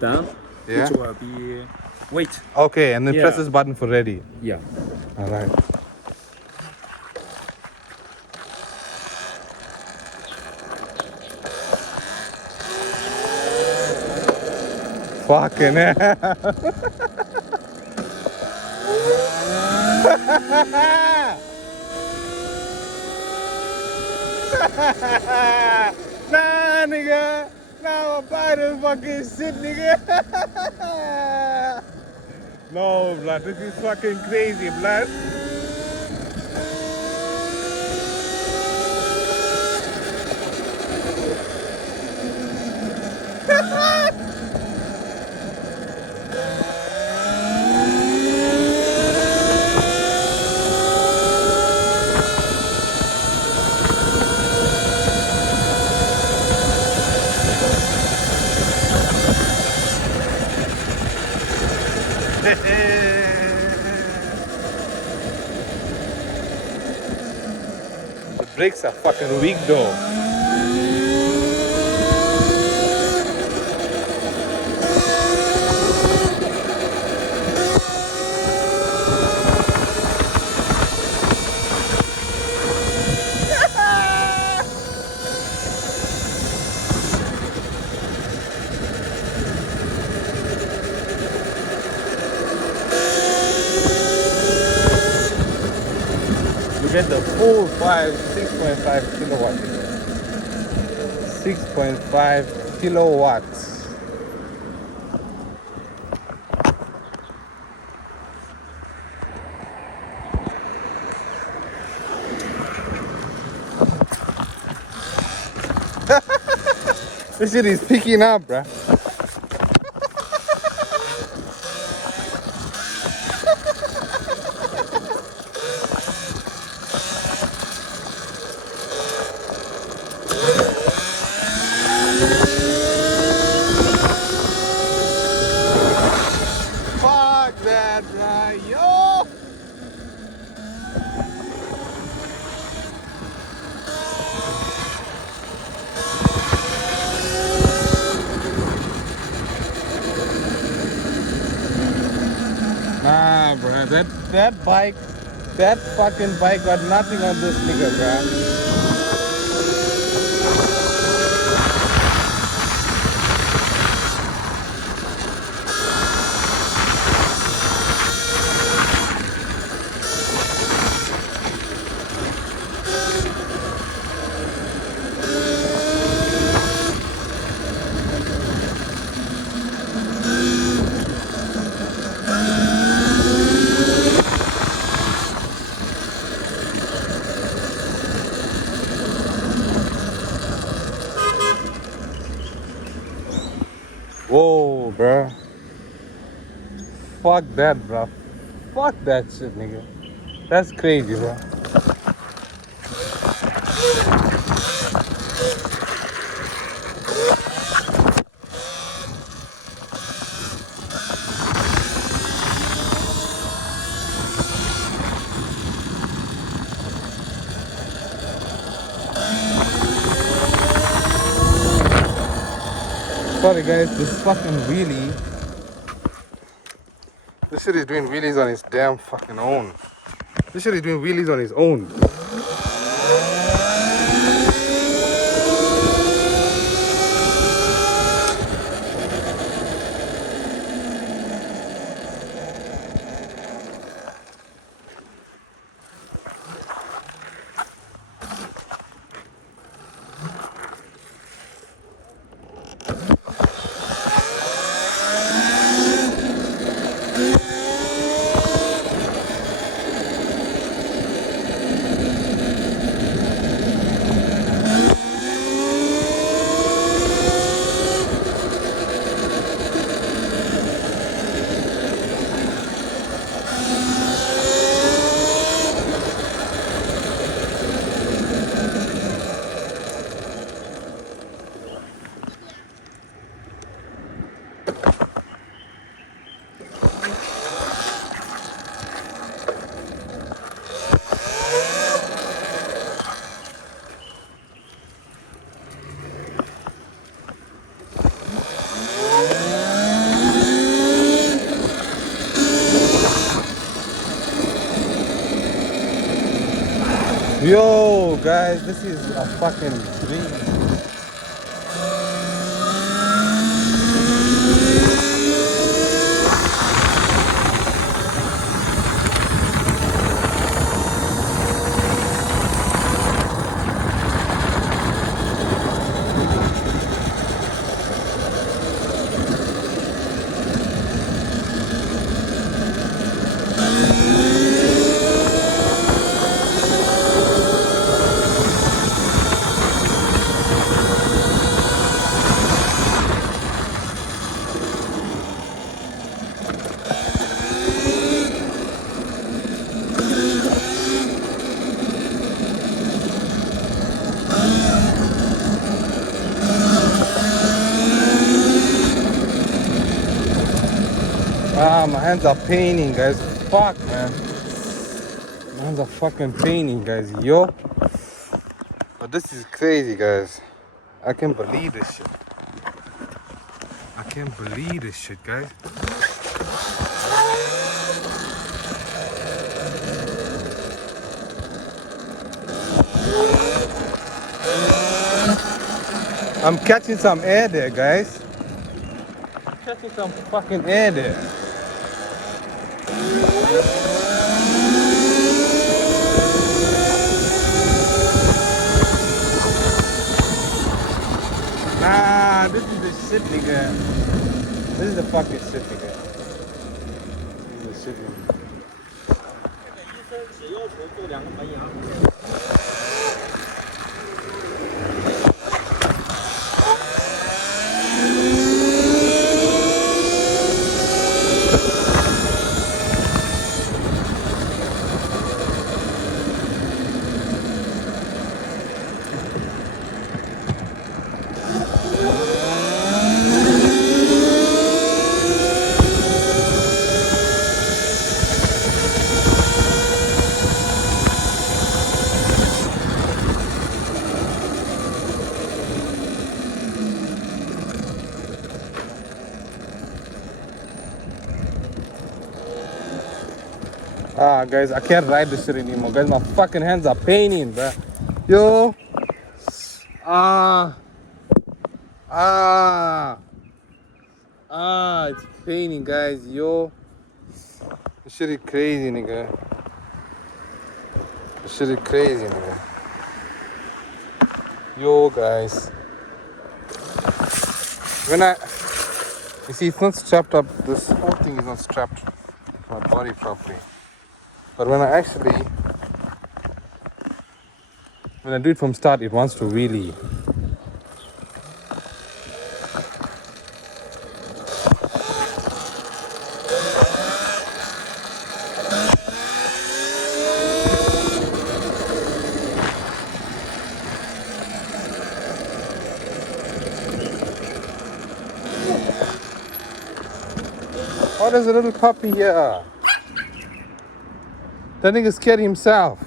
down, Yeah. it will be wait. Okay, and then Yeah. press this button for ready. Yeah. All right. Fucking hell. Nah, nigga. Nah, I'm buy this fucking shit, nigga. No, blood. This is fucking crazy, blood. The brakes are fucking weak, though. You get the full 6.5 kilowatts. 6.5 kilowatts. This shit is picking up, bruh. Fuck that, bruh. Yo! Nah, bruh. That fucking bike got nothing on this nigga, bruh. Whoa, bruh. Fuck that, bruh. Fuck that shit, nigga. That's crazy, bruh. Sorry guys, this fucking wheelie. This shit is doing wheelies on its damn fucking own. This shit is doing wheelies on its own. Yo, guys, this is a fucking dream. Ah, my hands are paining, guys. Fuck, man. My hands are fucking paining, guys. Yo. But this is crazy, guys. I can't believe this shit. I can't believe this shit, guys. I'm catching some air there, guys. I'm catching some fucking air there. Nah, this is the shit, nigga. This is the fucking shit, nigga. This is the shit, nigga. Ah, guys, I can't ride this shit anymore. Guys, my fucking hands are paining, bruh. Yo. Ah. Ah. Ah, it's paining, guys. Yo. This shit is crazy, nigga. This shit is crazy, nigga. Yo, guys. You see, it's not strapped up. This whole thing is not strapped to my body properly. But when I do it from start, it wants to really. Oh, there's a little puppy here. That nigga scared himself.